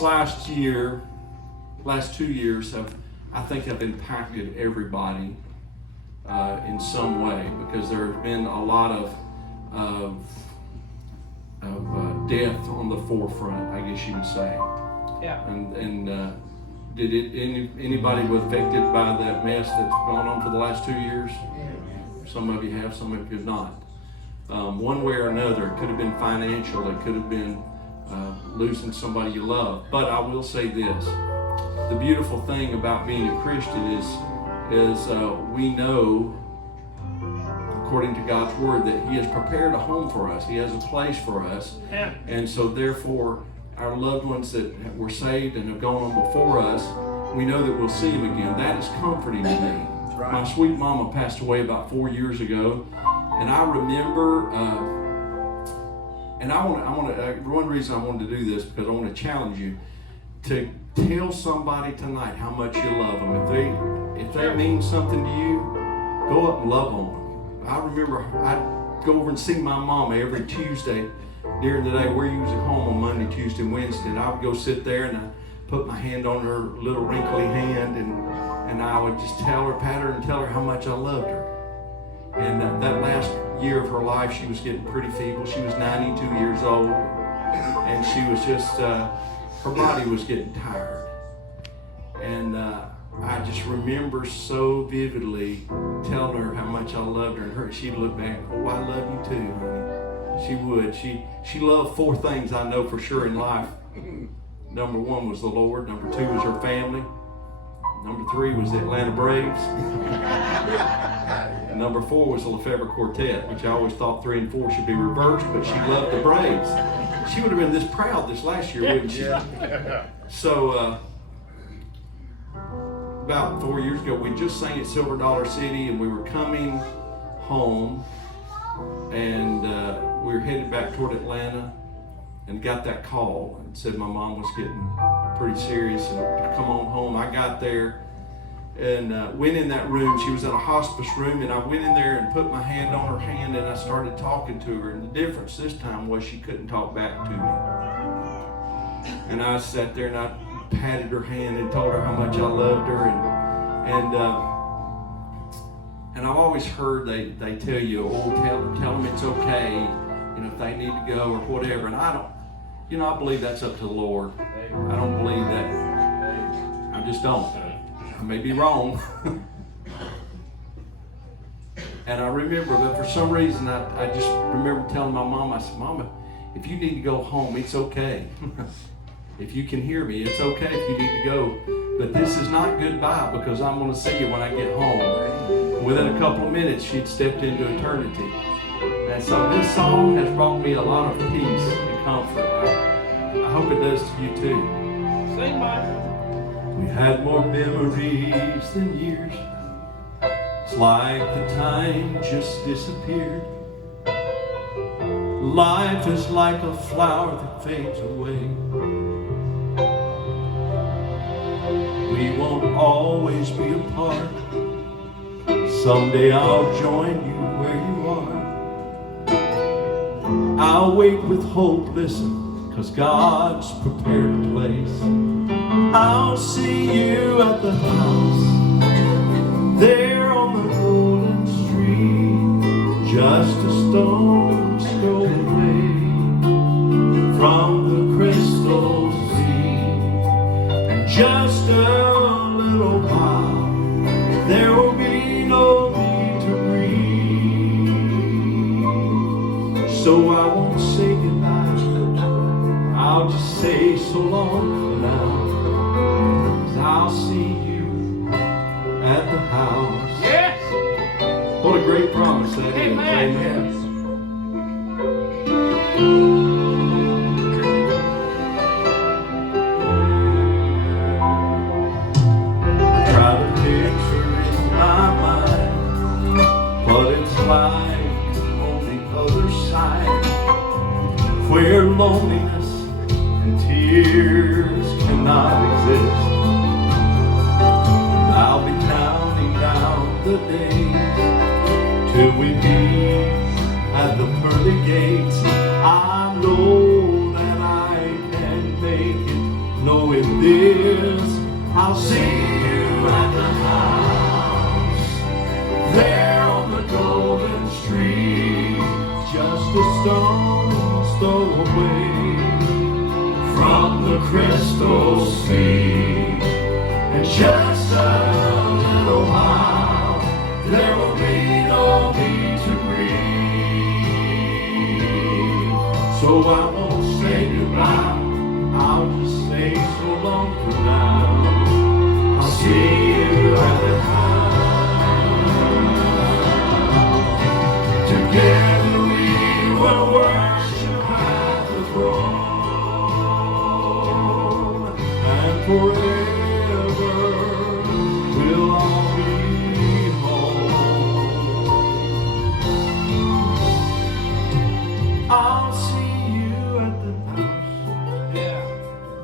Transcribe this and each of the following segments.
these last 2 years I think have impacted everybody in some way, because there have been a lot of death on the forefront, I guess you would say. Yeah. And did anybody was affected by that mess that's gone on for the last 2 years? Some of you have, some of you have not. One way or another, it could have been financial, it could have been losing somebody you love. But I will say this: the beautiful thing about being a Christian is we know, according to God's word, that He has prepared a home for us. He has a place for us. Yeah. And so therefore, our loved ones that were saved and have gone on before us, we know that we'll see them again. That is comforting to me. Right. My sweet mama passed away about 4 years ago, and I remember, one reason I wanted to do this, because I want to challenge you to tell somebody tonight how much you love them. If they mean something to you, go up and love on them. I remember I'd go over and see my mama every Tuesday during the day. We're usually home on Monday, Tuesday, and Wednesday, and I would go sit there and I'd put my hand on her little wrinkly hand, and I would just pat her and tell her how much I loved her. And that last year of her life, she was getting pretty feeble. She was 92 years old, and she was just, her body was getting tired. And I just remember so vividly telling her how much I loved her, and she'd look back, "Oh, I love you too, honey." She would. She loved 4 things I know for sure in life. Number 1 was the Lord. Number 2 was her family. Number 3 was the Atlanta Braves. And number 4 was the LeFevre Quartet, which I always thought 3 and 4 should be reversed, but she loved the Braves. She would have been this proud this last year, wouldn't she? Yeah. So, about 4 years ago, we just sang at Silver Dollar City, and we were coming home, and we were headed back toward Atlanta, and got that call and said my mom was getting pretty serious and to come on home. I got there and went in that room. She was in a hospice room, and I went in there and put my hand on her hand, and I started talking to her. And the difference this time was she couldn't talk back to me. And I sat there and I patted her hand and told her how much I loved her, and I've always heard they tell you, oh, tell them it's okay, if they need to go or whatever. And I don't, I believe that's up to the Lord. I don't believe that. I just don't. I may be wrong. And I remember that for some reason I just remember telling my mom, I said, "Mama, if you need to go home, it's okay. If you can hear me, it's okay if you need to go. But this is not goodbye, because I'm going to see you when I get home." Within a couple of minutes, she'd stepped into eternity. And so this song has brought me a lot of peace and comfort. I hope it does to you too. Sing, Mike. We had more memories than years. It's like the time just disappeared. Life is like a flower that fades away. We won't always be apart. Someday I'll join you where you are. I'll wait with hope, listen, 'cause God's prepared a place. I'll see you at the house, there on the golden street, just a stone's throw away from the crystal sea. And just a little while, there will be no need to grieve. So I won't say goodbye, I'll just say so long for now. 'Cause I'll see you at the house. Yes! What a great promise that is. Amen. Amen. Try to picture in my mind what it's like on the other side, where loneliness and tears cannot exist. And I'll be counting down the days till we meet at the pearly gates. I know that I can make it knowing this, I'll see you at the house, there on the golden street, just a stone's throw away from the crystal sea. And just a little while, there will be no need to grieve. So I won't say goodbye, I'll just say so long for now. I'll see you at the house. Together we will worship at the throne, and forever we'll all be home. I'll see you at the house, Yeah.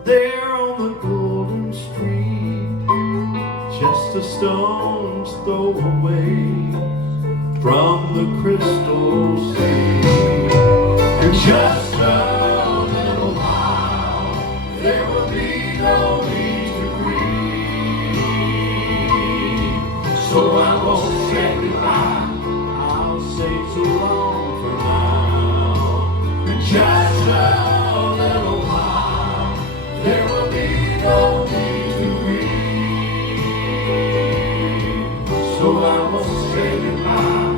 there on the golden street, just a stone's throw away from the crystal sea. And just a little while, there will be no need to grieve. So I won't say goodbye, I'll say so long for now. And just a little while, there will be no need to grieve. So I won't say goodbye,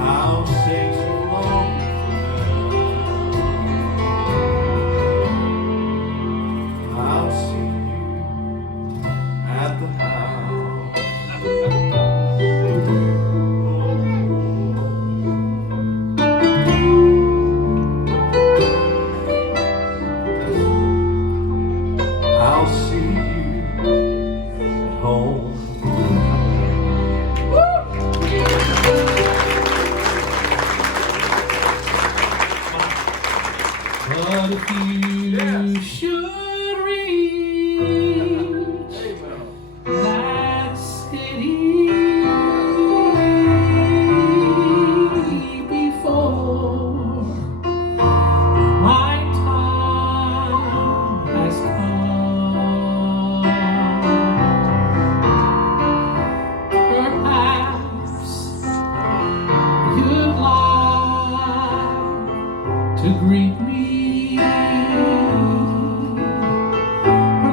I'll say so long for now. I'll see you at the house. I'll see you at home. But if you should reach that city before my time has come, perhaps you'd like to greet me.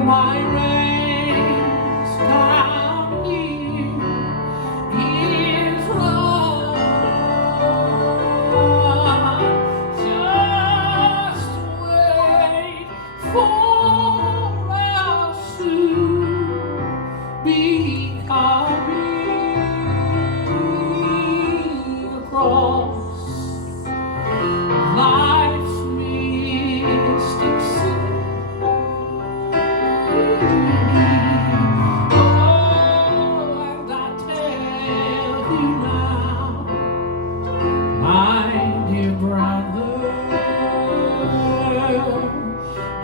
My race down here is run. Just wait, for I'll soon be coming across life's mystic sea.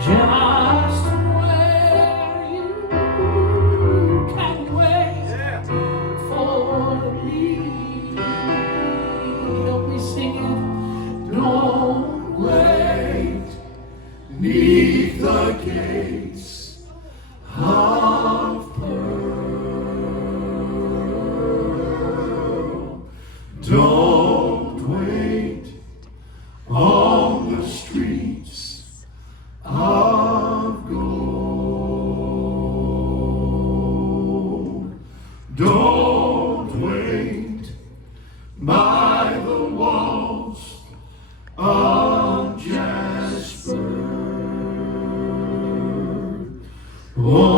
Just where you can wait for me. Help me sing it. Don't wait 'neath the gates of pearl. Don't wait on the streets of gold. Don't wait by the walls of jasper. Oh,